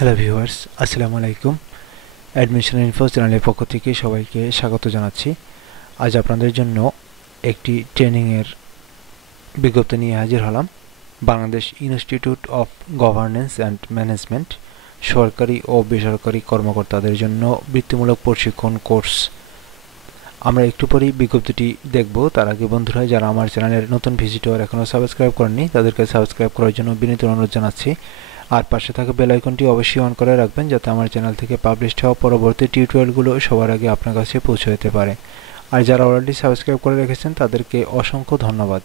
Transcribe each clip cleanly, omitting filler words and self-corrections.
Hello viewers, আসসালামু আলাইকুম। Admission info চ্যানেলের পক্ষ থেকে সবাইকে স্বাগত জানাচ্ছি। আজ আপনাদের জন্য একটি ট্রেনিংয়ের বিজ্ঞপ্তি নিয়ে হাজির হলাম। Bangladesh institute of governance and management সরকারি ও বেসরকারি কর্মকর্তাদের জন্য বৃত্তিমূলক প্রশিক্ষণ কোর্স। আমরা একটু পরেই বিজ্ঞপ্তিটি দেখব। তার আগে বন্ধুরা, যারা আমার চ্যানেলের নতুন ভিজিটর এখনও সাবস্ক্রাইব করেননি, তাদেরকে সাবস্ক্রাইব করার জন্য বিনীত অনুরোধ জানাচ্ছি। আর পাশে থাকা বেল আইকনটি অবশ্যই অন করে রাখবেন, যাতে আমার চ্যানেল থেকে পাবলিশ হওয়া পরবর্তী টিউটোরিয়ালগুলো সবার আগে আপনার কাছে পৌঁছে যেতে পারে। আর যারা অলরেডি সাবস্ক্রাইব করে রেখেছেন তাদেরকে অসংখ্য ধন্যবাদ।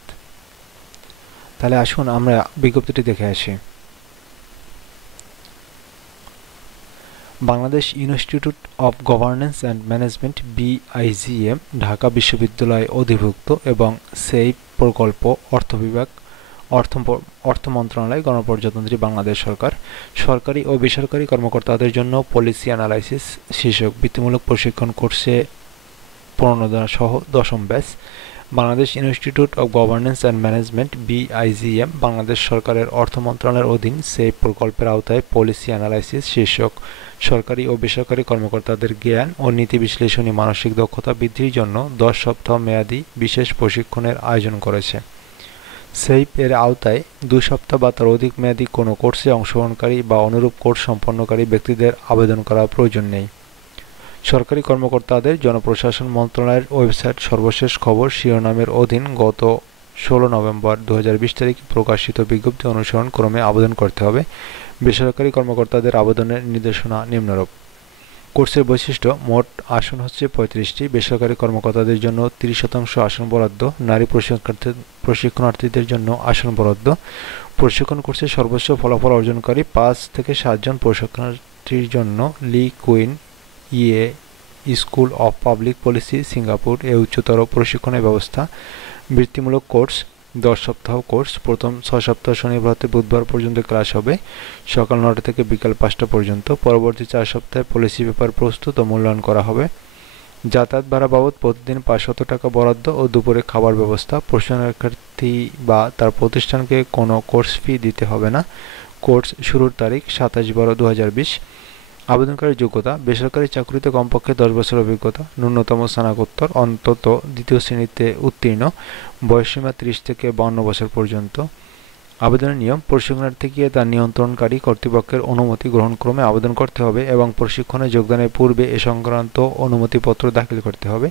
তাহলে আসুন আমরা বিজ্ঞপ্তিটি দেখে আসি। Bangladesh institute of governance and Management BIGM Dhaka বিশ্ববিদ্যালয় অধিভুক্ত এবং সেইপ প্রকল্প অর্থ বিভাগ অর্থ মন্ত্রণালয় গণপ্রজাতন্ত্রী বাংলাদেশ সরকার সরকারি ও বেসরকারি কর্মকর্তাদের জন্য পলিসি অ্যানালাইসিস শীর্ষক বৃত্তিমূলক প্রশিক্ষণ কোর্সে প্রণোদনা সহ 10ম ব্যাচ। Bangladesh Institute of Governance and Management BIGM বাংলাদেশ সরকারের অর্থ মন্ত্রণালয়ের অধীন সেইপ প্রকল্পের আওতায় পলিসি অ্যানালাইসিস শীর্ষক সরকারি ও বেসরকারি কর্মকর্তাদের জ্ঞান ও নীতি বিশ্লেষণী মানসিক দক্ষতা বৃদ্ধির জন্য 10 সপ্তাহ মেয়াদী বিশেষ প্রশিক্ষণের আয়োজন করেছে। সেইপ এর আওতায় 2 সপ্তাহ বা তার অধিক মেয়াদী কোনো কোর্সে অংশগ্রহণকারী বা অনুরূপ কোর্স সম্পন্নকারী ব্যক্তিদের আবেদন করার প্রয়োজন নেই। সরকারি কর্মকর্তাদের জনপ্রশাসন মন্ত্রণালয়ের ওয়েবসাইট সর্বশেষ খবর শিরোনামের অধীন গত 16 নভেম্বর 2020 তারিখে প্রকাশিত বিজ্ঞপ্তি অনুসরণ ক্রমে আবেদন করতে হবে। বেসরকারি কর্মকর্তাদের আবেদনের নির্দেশনা নিম্নরূপ। কোর্সের বৈশিষ্ট্য: মোট আসন হচ্ছে 35টি। বেসরকারি কর্মকর্তাদের জন্য 30% আসন বরাদ্দ। নারী প্রশিক্ষণার্থীদের জন্য আসন বরাদ্দ। প্রশিক্ষণ কোর্সে সর্বোচ্চ ফলাফল অর্জনকারী 5 থেকে 7 জন প্রশিক্ষণার্থীর জন্য Lee Kuan Yew School of Public Policy Singapore এ উচ্চতর প্রশিক্ষণের ব্যবস্থা। বৃত্তিমূলক কোর্স 10 সপ্তাহ কোর্স। প্রথম 6 সপ্তাহ শনিবার হতে বুধবার পর্যন্ত ক্লাস হবে, সকাল 9টা থেকে বিকাল 5টা পর্যন্ত। পরবর্তী 4 সপ্তাহে পলিসি পেপার প্রস্তুত ও মূল্যায়ন করা হবে। যাতায়াত ভাড়া বাবদ প্রতিদিন 500 টাকা বরাদ্দ ও দুপুরে খাবার ব্যবস্থা। প্রশিক্ষণার্থী বা তার প্রতিষ্ঠানকে কোনো কোর্স ফি দিতে হবে না। কোর্স শুরুর তারিখ 27/12/2020। আবেদনকারীর যোগ্যতা: বেসরকারি চাকরিতে কমপক্ষে 10 বছর অভিজ্ঞতা, ন্যূনতম স্নাতকোত্তর, অন্তত দ্বিতীয় শ্রেণীতে উত্তীর্ণ। বয়সসীমা 30 থেকে 52 বছর পর্যন্ত। আবেদনের নিয়ম: প্রশিক্ষণার্থীকে তার নিয়ন্ত্রণকারী কর্তৃপক্ষের অনুমতি গ্রহণক্রমে আবেদন করতে হবে এবং প্রশিক্ষণে যোগদানের পূর্বে এ সংক্রান্ত অনুমতিপত্র দাখিল করতে হবে।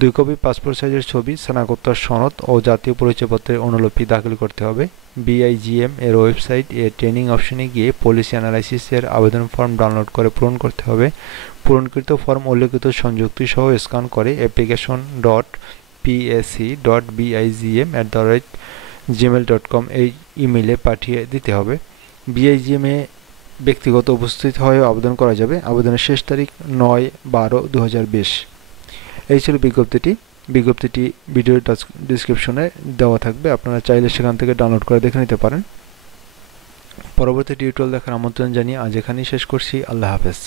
2 কপি পাসপোর্ট সাইজের ছবি, স্নাতকোত্তর সনদ ও জাতীয় পরিচয়পত্রের অনুলিপি দাখিল করতে হবে। BIGM এর ওয়েবসাইট এর ট্রেনিং অপশনে গিয়ে পলিসি অ্যানালাইসিসের আবেদন ফর্ম ডাউনলোড করে পূরণ করতে হবে। পূরণকৃত ফর্ম উল্লেখিত সংযুক্তি সহ স্ক্যান করে application.psc.bigm@gmail.com এই ইমেইলে পাঠিয়ে দিতে হবে। BIGM এ ব্যক্তিগত উপস্থিত হয়েও আবেদন করা যাবে। আবেদনের শেষ তারিখ 9/12/2020। এই ছিল বিজ্ঞপ্তিটি ভিডিওর ডেসক্রিপশনে দেওয়া থাকবে, আপনারা চাইলে সেখান থেকে ডাউনলোড করে দেখে নিতে পারেন। পরবর্তী টিউটোরিয়াল দেখার আমন্ত্রণ জানিয়ে আজ এখানেই শেষ করছি। আল্লাহ হাফেজ।